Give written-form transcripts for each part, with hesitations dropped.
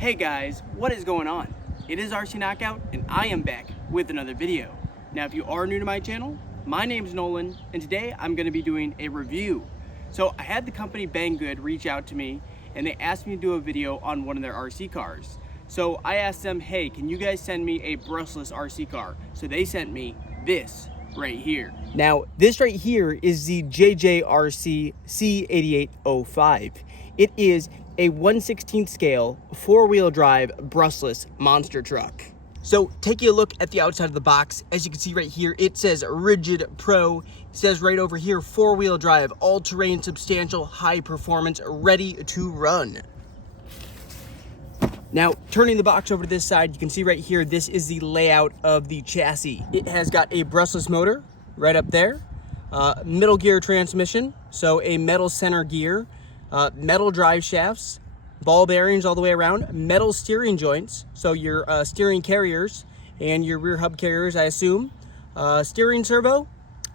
Hey guys, what is going on? It is RC Knockout and I am back with another video. Now if you are new to my channel, my name is Nolan and today I'm going to be doing a review. So I had the company Banggood reach out to me and they asked me to do a video on one of their RC cars. So I asked them, hey, can you guys send me a brushless RC car? So they sent me this right here. Now this right here is the JJRC C8805. It is a 1/16 scale, 4-wheel drive, brushless monster truck. So taking a look at the outside of the box, as you can see right here, it says Rigid Pro. It says right over here, 4-wheel drive, all-terrain, substantial, high performance, ready to run. Now, turning the box over to this side, you can see right here, this is the layout of the chassis. It has got a brushless motor right up there, middle gear transmission, so a metal center gear, metal drive shafts, ball bearings all the way around, metal steering joints, so your steering carriers and your rear hub carriers, I assume, steering servo,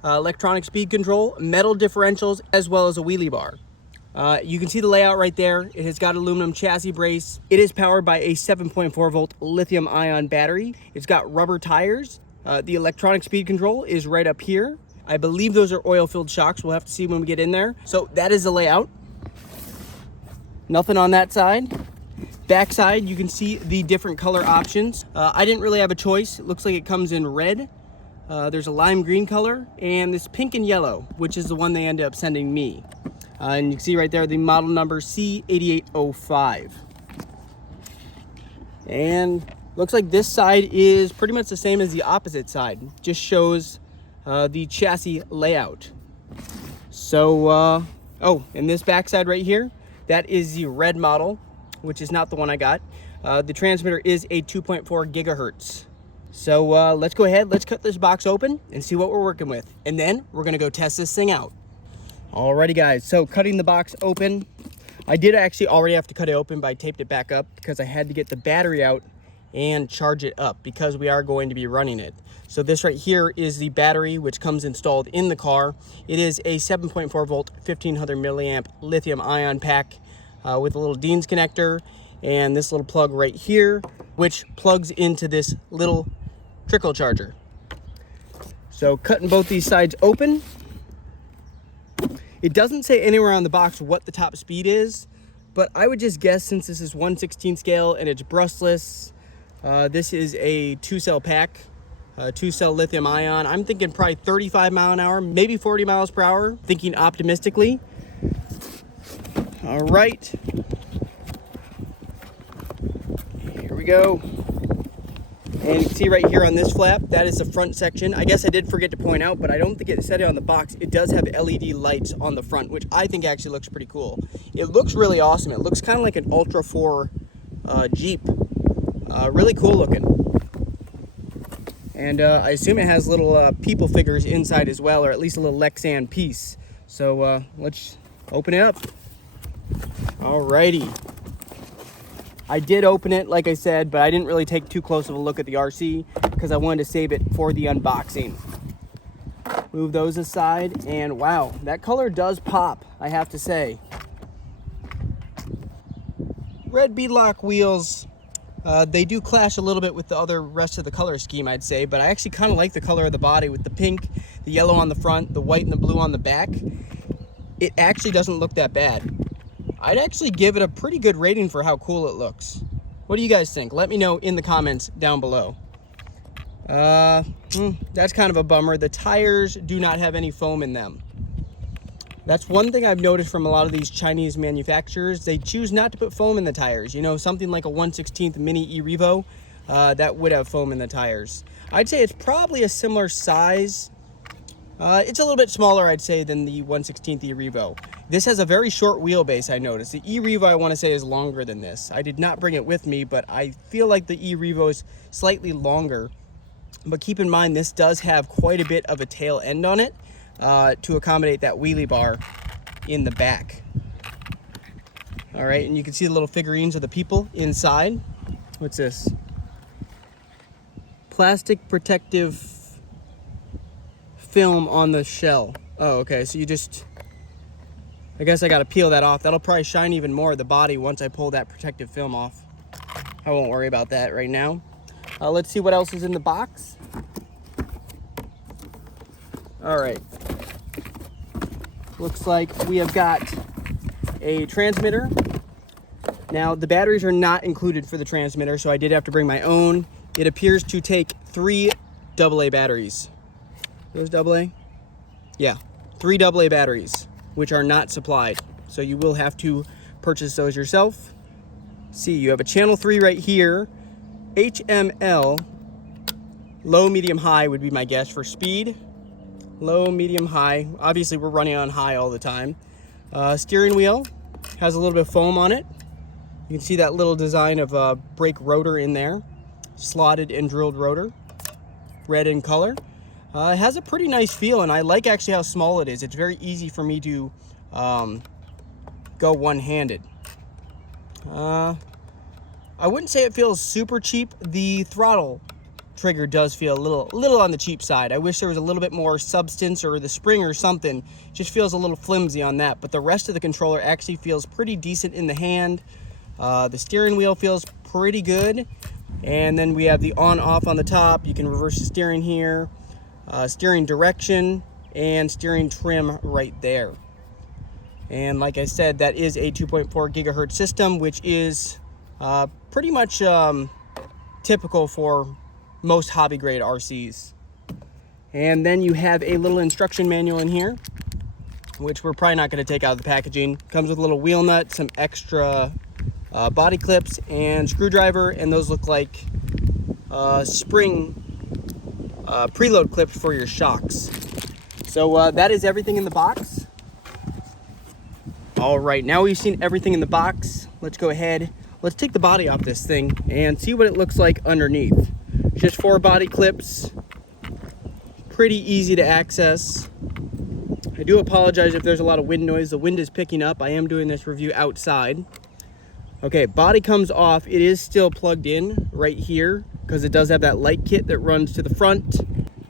electronic speed control, metal differentials, as well as a wheelie bar. You can see the layout right there. It has got aluminum chassis brace. It is powered by a 7.4 volt lithium ion battery. It's got rubber tires. The electronic speed control is right up here. I believe those are oil-filled shocks. We'll have to see when we get in there. So that is the layout. Nothing on that side. Back side, you can see the different color options. I didn't really have a choice. It looks like it comes in red. There's a lime green color and this pink and yellow, which is the one they ended up sending me. And you can see right there the model number C8805. And looks like this side is pretty much the same as the opposite side. Just shows the chassis layout. So, oh, and this back side right here, that is the red model, which is not the one I got. The transmitter is a 2.4 gigahertz. So let's go ahead, let's cut this box open and see what we're working with. And then we're gonna go test this thing out. Alrighty guys, so cutting the box open. I did actually already have to cut it open, but I taped it back up because I had to get the battery out and charge it up because we are going to be running it. So this right here is the battery which comes installed in the car. It is a 7.4 volt 1500 milliamp lithium ion pack with a little Dean's connector and this little plug right here which plugs into this little trickle charger. So cutting both these sides open. It doesn't say anywhere on the box what the top speed is, but I would just guess since this is 1/16 scale and it's brushless, this is a 2-cell pack, 2-cell lithium ion. I'm thinking probably 35 mile an hour, maybe 40 miles per hour, thinking optimistically. All right, here we go. And you can see right here on this flap, that is the front section. I guess I did forget to point out, but I don't think it said it on the box. It does have LED lights on the front, which I think actually looks pretty cool. It looks really awesome. It looks kind of like an Ultra 4 Jeep. Really cool looking. And I assume it has little people figures inside as well, or at least a little Lexan piece. So let's open it up. Alrighty. I did open it, like I said, but I didn't really take too close of a look at the RC because I wanted to save it for the unboxing. Move those aside, and wow, that color does pop, I have to say. Red beadlock wheels, they do clash a little bit with the other rest of the color scheme, I'd say, but I actually kind of like the color of the body with the pink, the yellow on the front, the white and the blue on the back. It actually doesn't look that bad. I'd actually give it a pretty good rating for how cool it looks. What do you guys think? Let me know in the comments down below. That's kind of a bummer. The tires do not have any foam in them. That's one thing I've noticed from a lot of these Chinese manufacturers. They choose not to put foam in the tires. You know, something like a 1/16 Mini E-Revo, that would have foam in the tires. I'd say it's probably a similar size. It's a little bit smaller, I'd say, than the 1/16 E-Revo. This has a very short wheelbase, I noticed. The E-Revo, I want to say, is longer than this. I did not bring it with me, but I feel like the E-Revo is slightly longer. But keep in mind, this does have quite a bit of a tail end on it to accommodate that wheelie bar in the back. All right, and you can see the little figurines of the people inside. What's this? Plastic protective film on the shell. Oh, okay, so you just I guess I gotta peel that off. That'll probably shine even more of the body once I pull that protective film off. I won't worry about that right now. Let's see what else is in the box. All right. Looks like we have got a transmitter. Now, the batteries are not included for the transmitter, so I did have to bring my own. It appears to take 3 AA batteries. Those AA? Yeah, 3 AA batteries, which are not supplied. So you will have to purchase those yourself. See, you have a channel 3 right here. HML, low, medium, high would be my guess for speed. Low, medium, high. Obviously, we're running on high all the time. Steering wheel has a little bit of foam on it. You can see that little design of a brake rotor in there. Slotted and drilled rotor. Red in color. It has a pretty nice feel, and I like actually how small it is. It's very easy for me to go one-handed. I wouldn't say it feels super cheap. The throttle trigger does feel a little on the cheap side. I wish there was a little bit more substance, or the spring or something. Just feels a little flimsy on that, but the rest of the controller actually feels pretty decent in the hand. The steering wheel feels pretty good. And then we have the on-off on the top. You can reverse the steering here. Steering direction and steering trim right there. And like I said, that is a 2.4 gigahertz system, which is pretty much typical for most hobby grade RCs. And then you have a little instruction manual in here, which we're probably not going to take out of the packaging. Comes with a little wheel nut, some extra body clips and screwdriver, and those look like spring preload clips for your shocks. So that is everything in the box. All right, now we've seen everything in the box. Let's go ahead. Let's take the body off this thing and see what it looks like underneath. Just 4 body clips. Pretty easy to access. I do apologize if there's a lot of wind noise. The wind is picking up. I am doing this review outside. Okay, body comes off. It is still plugged in right here because it does have that light kit that runs to the front,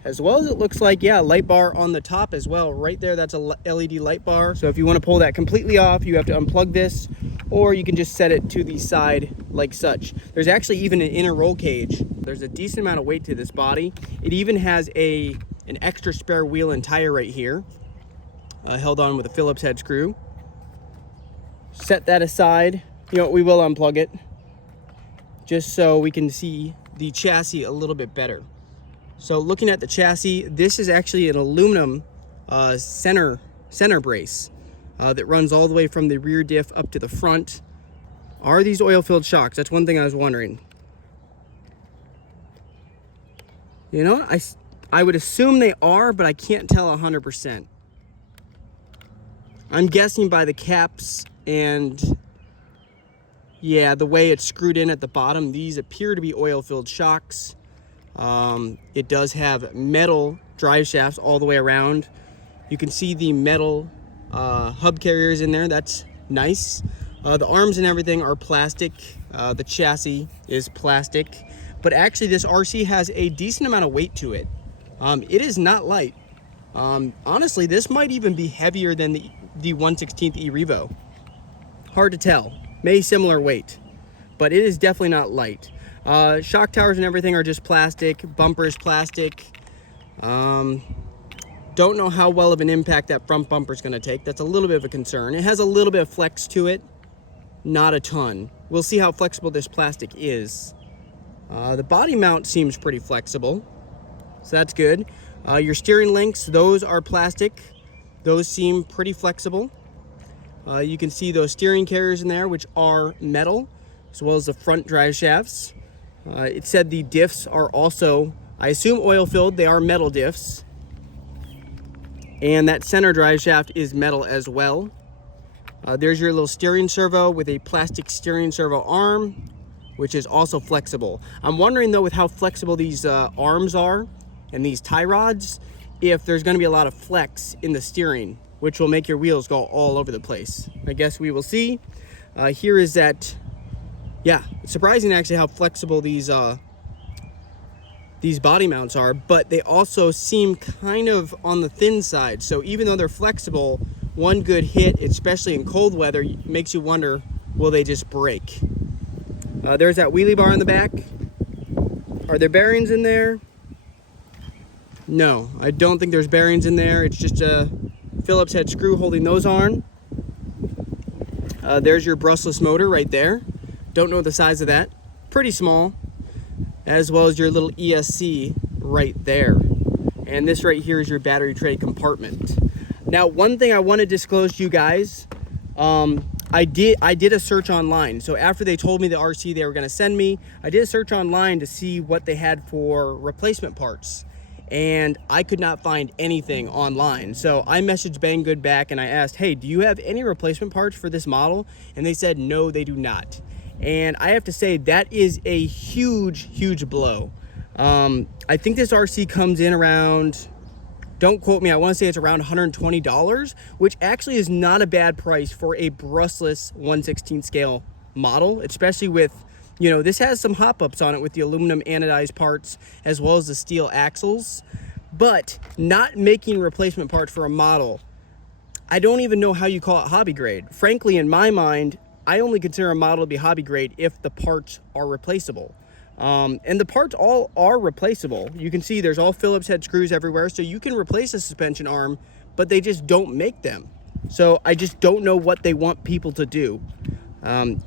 as well as it looks like, yeah, light bar on the top as well. Right there, that's a LED light bar. So if you want to pull that completely off, you have to unplug this, or you can just set it to the side like such. There's actually even an inner roll cage. There's a decent amount of weight to this body. It even has an extra spare wheel and tire right here, held on with a Phillips head screw. Set that aside. You know, we will unplug it just so we can see the chassis a little bit better. So looking at the chassis, this is actually an aluminum center brace that runs all the way from the rear diff up to the front. Are these oil-filled shocks? That's one thing I was wondering. You know, I would assume they are, but I can't tell 100%. I'm guessing by the caps and, yeah, the way it's screwed in at the bottom, these appear to be oil-filled shocks. It does have metal drive shafts all the way around. You can see the metal hub carriers in there. That's nice. The arms and everything are plastic. The chassis is plastic. But actually, this RC has a decent amount of weight to it. It is not light. Honestly, this might even be heavier than the 1/16 E-Revo. Hard to tell. Maybe similar weight, but it is definitely not light. Shock towers and everything are just plastic. Bumper is plastic. Don't know how well of an impact that front bumper is going to take. That's a little bit of a concern. It has a little bit of flex to it, not a ton. We'll see how flexible this plastic is. The body mount seems pretty flexible, so that's good. Your steering links, those are plastic. Those seem pretty flexible. You can see those steering carriers in there, which are metal, as well as the front drive shafts. It said the diffs are also, I assume, oil-filled. They are metal diffs. And that center drive shaft is metal as well. There's your little steering servo with a plastic steering servo arm, which is also flexible. I'm wondering, though, with how flexible these arms are and these tie rods, if there's going to be a lot of flex in the steering, which will make your wheels go all over the place. I guess we will see. Here is that. Yeah, it's surprising actually how flexible these body mounts are, but they also seem kind of on the thin side. So even though they're flexible, one good hit, especially in cold weather, makes you wonder, will they just break? There's that wheelie bar in the back. Are there bearings in there? No, I don't think there's bearings in there. It's just a Phillips head screw holding those on. There's your brushless motor right there. Don't know the size of that. Pretty small. As well as your little ESC right there. And this right here is your battery tray compartment. Now, one thing I want to disclose to you guys, I did a search online. So after they told me the RC they were going to send me, I did a search online to see what they had for replacement parts. And I could not find anything online. So I messaged Banggood back and I asked, hey, do you have any replacement parts for this model? And they said, no, they do not. And I have to say that is a huge, huge blow. I think this RC comes in around, don't quote me, I want to say it's around $120, which actually is not a bad price for a brushless 1/16 scale model, especially with, you know, this has some hop-ups on it with the aluminum anodized parts as well as the steel axles, but not making replacement parts for a model, I don't even know how you call it hobby grade. Frankly, in my mind, I only consider a model to be hobby grade if the parts are replaceable. And the parts all are replaceable. You can see there's all Phillips head screws everywhere, so you can replace a suspension arm, but they just don't make them. So I just don't know what they want people to do.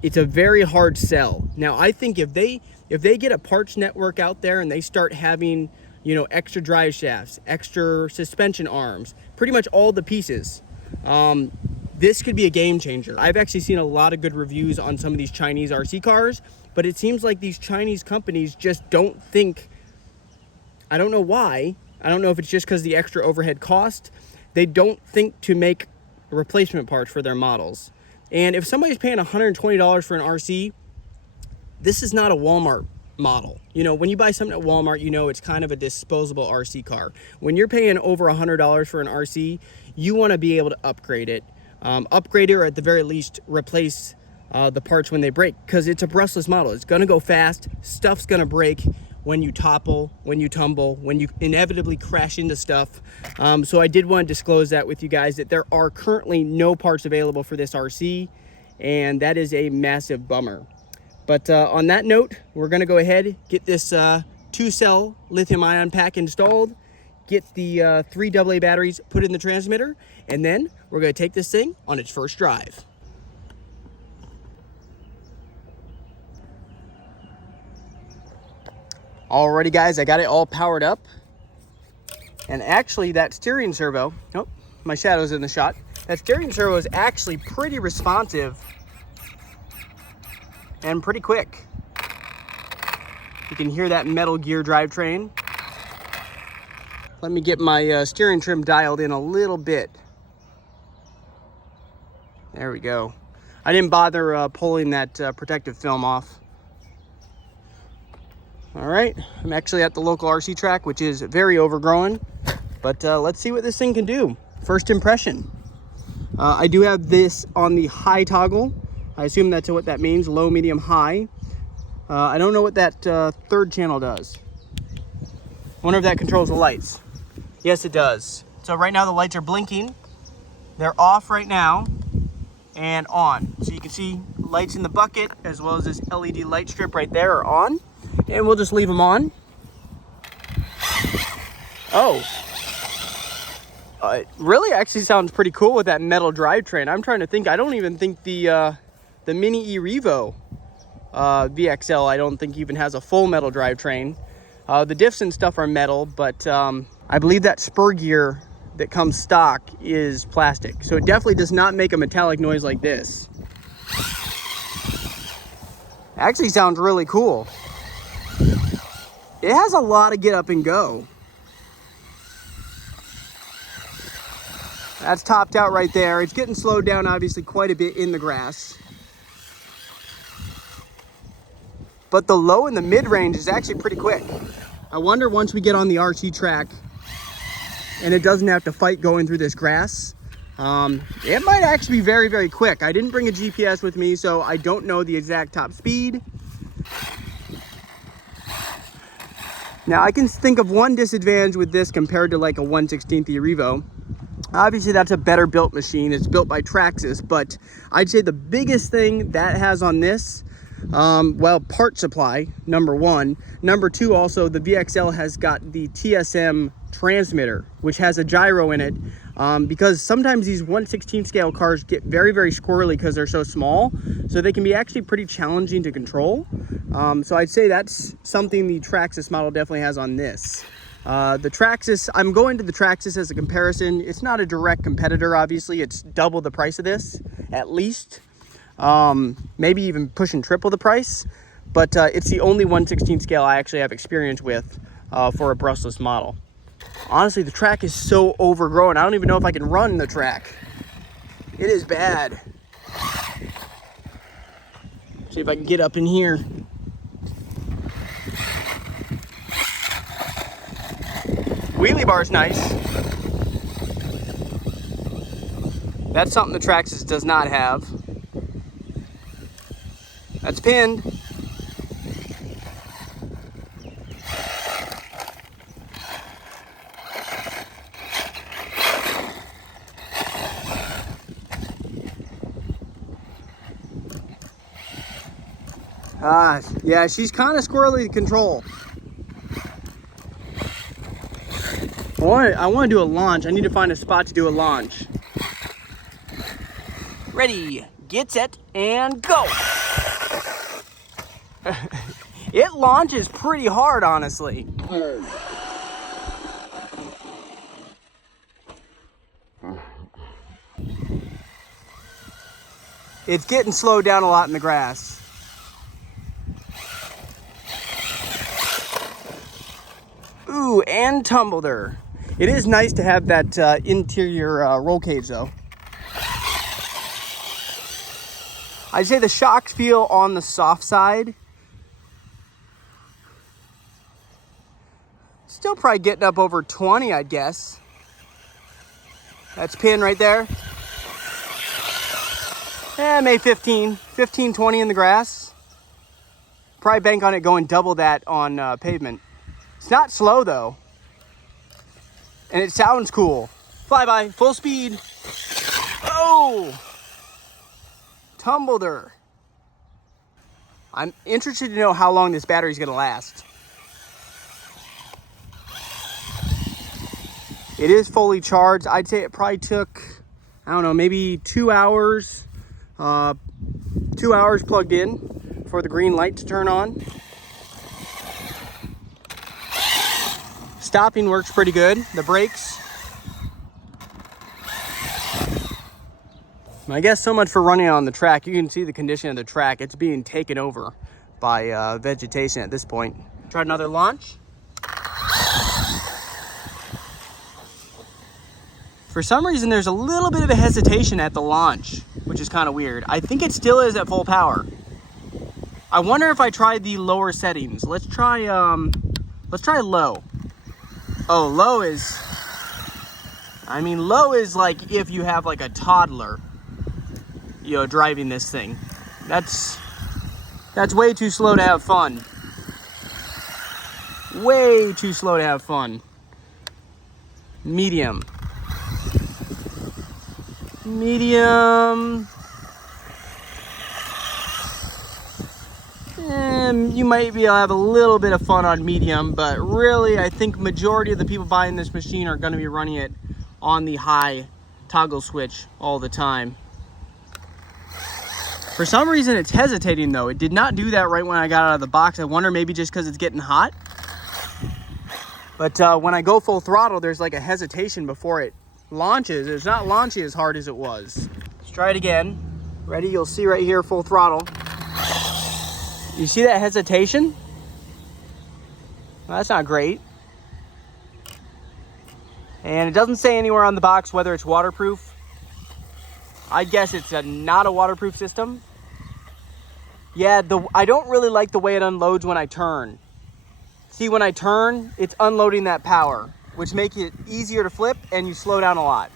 It's a very hard sell. Now, I think if they get a parts network out there and they start having, you know, extra drive shafts, extra suspension arms, pretty much all the pieces, this could be a game changer. I've actually seen a lot of good reviews on some of these Chinese RC cars, but it seems like these Chinese companies just don't think, I don't know why, I don't know if it's just because the extra overhead cost, they don't think to make replacement parts for their models. And if somebody's paying $120 for an RC, this is not a Walmart model. You know, when you buy something at Walmart, you know it's kind of a disposable RC car. When you're paying over $100 for an RC, you want to be able to upgrade it. Upgrade it, or at the very least replace the parts when they break, because it's a brushless model. It's going to go fast. Stuff's going to break when you topple, when you tumble, when you inevitably crash into stuff. So I did want to disclose that with you guys, that there are currently no parts available for this RC, and that is a massive bummer. But on that note, we're going to go ahead, get this 2-cell lithium-ion pack installed, get the 3 AA batteries put in the transmitter, and then we're going to take this thing on its first drive. Alrighty guys, I got it all powered up. And actually that steering servo, oh, my shadow's in the shot. That steering servo is actually pretty responsive and pretty quick. You can hear that metal gear drivetrain. Let me get my steering trim dialed in a little bit. There we go. I didn't bother pulling that protective film off. All right, I'm actually at the local RC track, which is very overgrown, but let's see what this thing can do. First impression. I do have this on the high toggle. I assume that's what that means, low, medium, high. I don't know what that third channel does. I wonder if that controls the lights. Yes, it does. So right now the lights are blinking. They're off right now and on. So you can see lights in the bucket as well as this LED light strip right there are on. And we'll just leave them on. Oh. It really actually sounds pretty cool with that metal drivetrain. I'm trying to think. I don't even think the Mini E-Revo VXL, I don't think even has a full metal drivetrain. The diffs and stuff are metal, but I believe that spur gear that comes stock is plastic. So it definitely does not make a metallic noise like this. Actually sounds really cool. It has a lot of get up and go. That's topped out right there. It's getting slowed down obviously quite a bit in the grass. But the low and the mid range is actually pretty quick. I wonder once we get on the RC track and it doesn't have to fight going through this grass, it might actually be very, very quick. I didn't bring a GPS with me, so I don't know the exact top speed. Now I can think of one disadvantage with this compared to like a 1/16 E-Revo. Obviously that's a better built machine. It's built by Traxxas, but I'd say the biggest thing that has on this, Well, part supply, number one. Number two, also, the VXL has got the TSM transmitter, which has a gyro in it, because sometimes these 1/16 scale cars get very, very squirrely because they're so small, so they can be actually pretty challenging to control. So I'd say that's something the Traxxas model definitely has on this. The Traxxas, I'm going to the Traxxas as a comparison. It's not a direct competitor, obviously. It's double the price of this, at least. Maybe even pushing triple the price, but it's the only 1/16 scale I actually have experience with for a brushless model. Honestly, the track is so overgrown. I don't even know if I can run the track. It is bad. See if I can get up in here. Wheelie bar's nice. That's something the Traxxas does not have. That's pinned. Yeah, she's kind of squirrely to control. I want to do a launch. I need to find a spot to do a launch. Ready, get set, and go. It launches pretty hard, honestly. It's getting slowed down a lot in the grass. Ooh, and tumbled her. It is nice to have that interior roll cage, though. I'd say the shocks feel on the soft side. Still probably getting up over 20, I'd guess. That's pin right there. Maybe 15, 20 in the grass. Probably bank on it going double that on pavement. It's not slow though. And it sounds cool. Flyby, full speed. Oh! Tumbled her. I'm interested to know how long this battery's gonna last. It is fully charged. I'd say it probably took, I don't know, maybe 2 hours. 2 hours plugged in for the green light to turn on. Stopping works pretty good. The brakes. I guess so much for running on the track. You can see the condition of the track. It's being taken over by vegetation at this point. Try another launch. For some reason, there's a little bit of a hesitation at the launch, which is kind of weird. I think it still is at full power. I wonder if I tried the lower settings. Let's try low. Oh, low is, low is like if you have like a toddler, driving this thing. That's way too slow to have fun. Way too slow to have fun. Medium. You might be able to have a little bit of fun on medium, but really I think majority of the people buying this machine are going to be running it on the high toggle switch all the time. For some reason it's hesitating though. It did not do that right when I got out of the box. I wonder maybe just because it's getting hot. But when I go full throttle, there's like a hesitation before it launches. It's not launching as hard as it was. Let's try it again. Ready? You'll see right here, full throttle. You see that hesitation? Well, that's not great. And it doesn't say anywhere on the box whether it's waterproof. I guess it's not a waterproof system. Yeah, I don't really like the way it unloads when I turn. See, when I turn, it's unloading that power, which makes it easier to flip and you slow down a lot.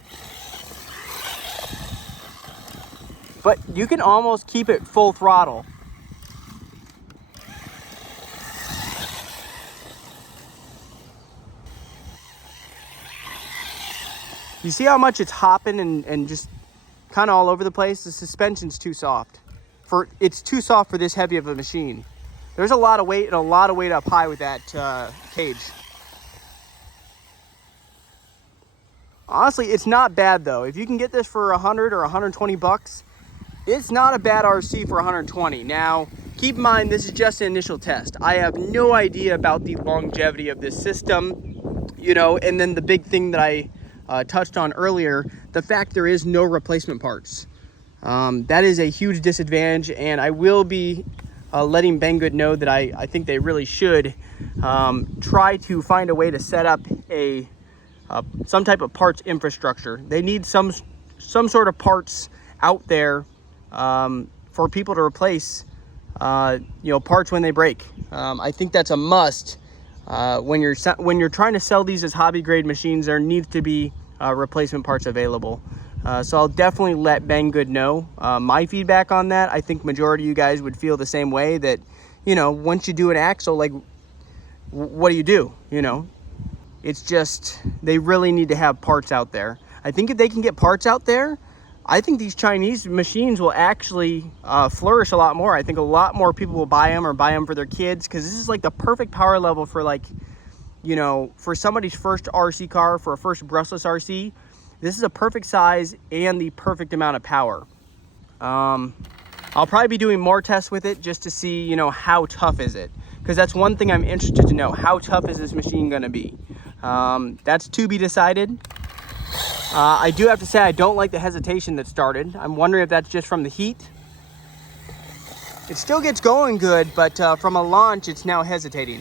But you can almost keep it full throttle. You see how much it's hopping and just kind of all over the place? The suspension's too soft. it's too soft for this heavy of a machine. There's a lot of weight and a lot of weight up high with that cage. Honestly, it's not bad though. If you can get this for 100 or 120 bucks, it's not a bad RC for 120. Now, keep in mind, this is just an initial test. I have no idea about the longevity of this system, you know, and then the big thing that I touched on earlier, the fact there is no replacement parts. That is a huge disadvantage, and I will be letting Banggood know that I think they really should try to find a way to set up some type of parts infrastructure. They need some sort of parts out there for people to replace you know, parts when they break. I think that's a must. When you're trying to sell these as hobby grade machines, there needs to be replacement parts available. So I'll definitely let Banggood know my feedback on that. I think majority of you guys would feel the same way, that, you know, once you do an axle, like, what do? You know, it's just, they really need to have parts out there. I think if they can get parts out there, I think these Chinese machines will actually flourish a lot more. I think a lot more people will buy them, or buy them for their kids, because this is like the perfect power level for, like, you know, for somebody's first RC car, for a first brushless RC. This is a perfect size and the perfect amount of power. I'll probably be doing more tests with it just to see, you know, how tough is it, because that's one thing I'm interested to know. How tough is this machine gonna be? That's to be decided. I do have to say, I don't like the hesitation that started. I'm wondering if that's just from the heat. It still gets going good, but from a launch, it's now hesitating.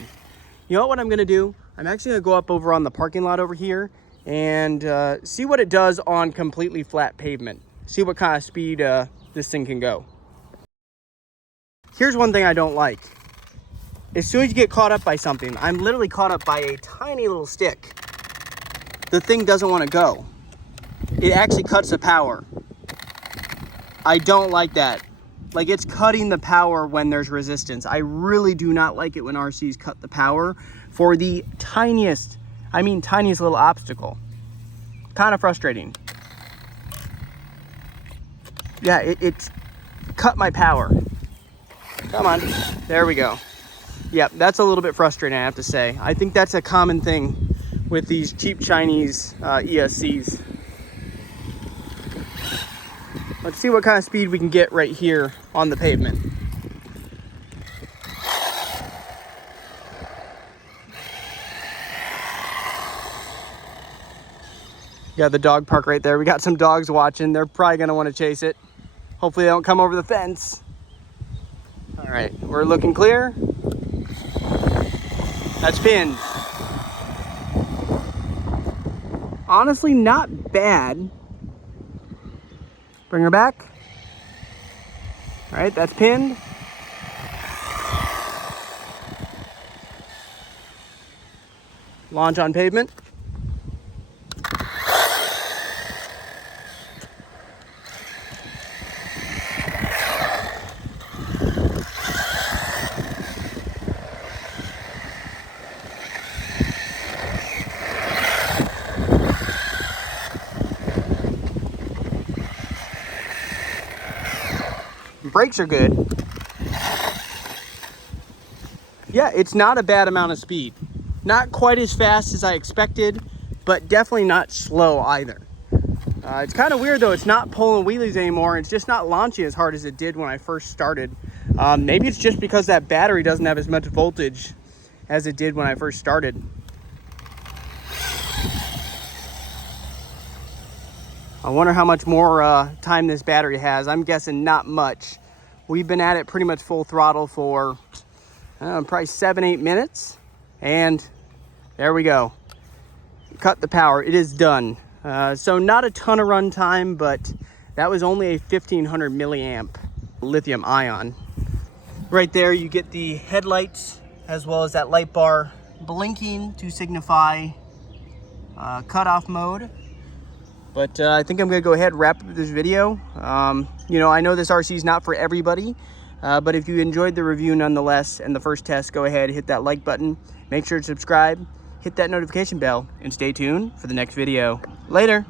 You know what I'm gonna do? I'm actually gonna go up over on the parking lot over here and see what it does on completely flat pavement. See what kind of speed this thing can go. Here's one thing I don't like. As soon as you get caught up by something, I'm literally caught up by a tiny little stick, the thing doesn't want to go. It actually cuts the power. I don't like that. Like, it's cutting the power when there's resistance. I really do not like it when RCs cut the power for the tiniest, I mean tiniest little obstacle. Kind of frustrating. Yeah, it's cut my power. Come on, there we go. Yep, that's a little bit frustrating, I have to say. I think that's a common thing with these cheap Chinese ESCs. Let's see what kind of speed we can get right here on the pavement. Got the dog park right there. We got some dogs watching. They're probably gonna want to chase it. Hopefully they don't come over the fence. All right, we're looking clear. That's pinned. Honestly, not bad. Bring her back. All right, that's pinned. Launch on pavement. Brakes are good. Yeah, it's not a bad amount of speed. Not quite as fast as I expected, but definitely not slow either. It's kind of weird though, it's not pulling wheelies anymore. It's just not launching as hard as it did when I first started. Maybe it's just because that battery doesn't have as much voltage as it did when I first started. I wonder how much more time this battery has. I'm guessing not much. We've been at it pretty much full throttle for probably 7-8 minutes. And there we go. Cut the power. It is done. So not a ton of run time, but that was only a 1500 milliamp lithium ion. Right there you get the headlights as well as that light bar blinking to signify cutoff mode. But I think I'm gonna go ahead and wrap up this video. You know, I know this RC is not for everybody, but if you enjoyed the review nonetheless and the first test, go ahead, hit that like button, make sure to subscribe, hit that notification bell, and stay tuned for the next video. Later.